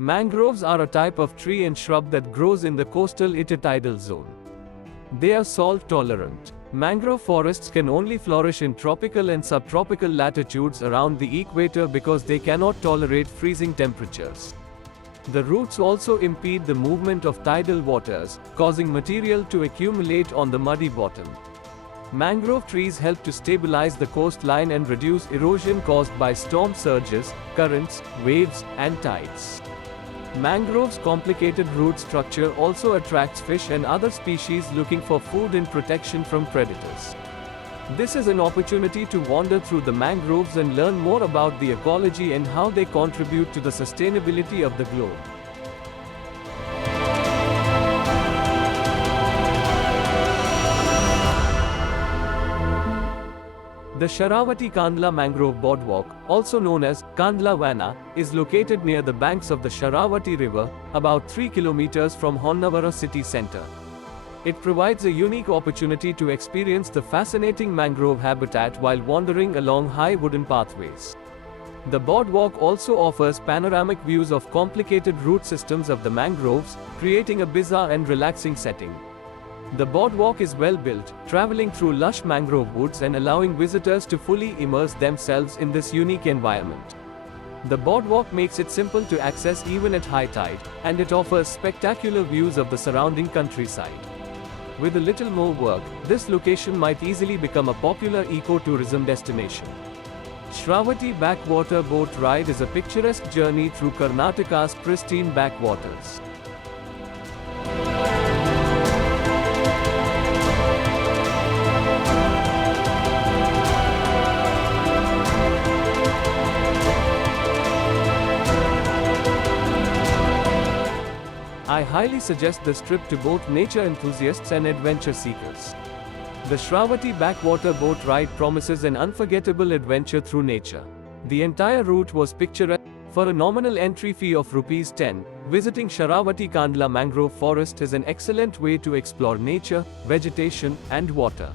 Mangroves are a type of tree and shrub that grows in the coastal intertidal zone. They are salt tolerant. Mangrove forests can only flourish in tropical and subtropical latitudes around the equator because they cannot tolerate freezing temperatures. The roots also impede the movement of tidal waters, causing material to accumulate on the muddy bottom. Mangrove trees help to stabilize the coastline and reduce erosion caused by storm surges, currents, waves, and tides. Mangrove's complicated root structure also attracts fish and other species looking for food and protection from predators. This is an opportunity to wander through the mangroves and learn more about the ecology and how they contribute to the sustainability of the globe. The Sharavati Kandla Mangrove Boardwalk, also known as Kandla Vana, is located near the banks of the Sharavati River, about 3 kilometers from Honnavara city center. It provides a unique opportunity to experience the fascinating mangrove habitat while wandering along high wooden pathways. The boardwalk also offers panoramic views of complicated root systems of the mangroves, creating a bizarre and relaxing setting. The boardwalk is well built, traveling through lush mangrove woods and allowing visitors to fully immerse themselves in this unique environment. The boardwalk makes it simple to access even at high tide, and it offers spectacular views of the surrounding countryside. With a little more work, this location might easily become a popular eco-tourism destination. Shravati Backwater Boat Ride is a picturesque journey through Karnataka's pristine backwaters. I highly suggest this trip to both nature enthusiasts and adventure seekers. The Shravati Backwater Boat Ride promises an unforgettable adventure through nature. The entire route was picturesque. For a nominal entry fee of ₹10, visiting Sharavati Kandla Mangrove Forest is an excellent way to explore nature, vegetation, and water.